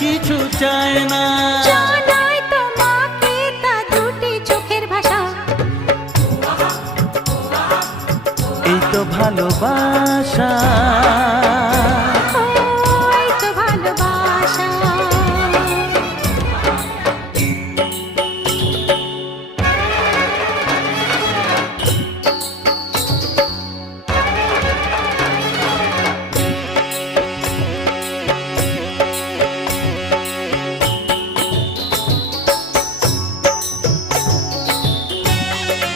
কিছু চায় না। জানাই তোমাকে তা দুটি চোখের ভাষা। এই তো ভালোবাসা।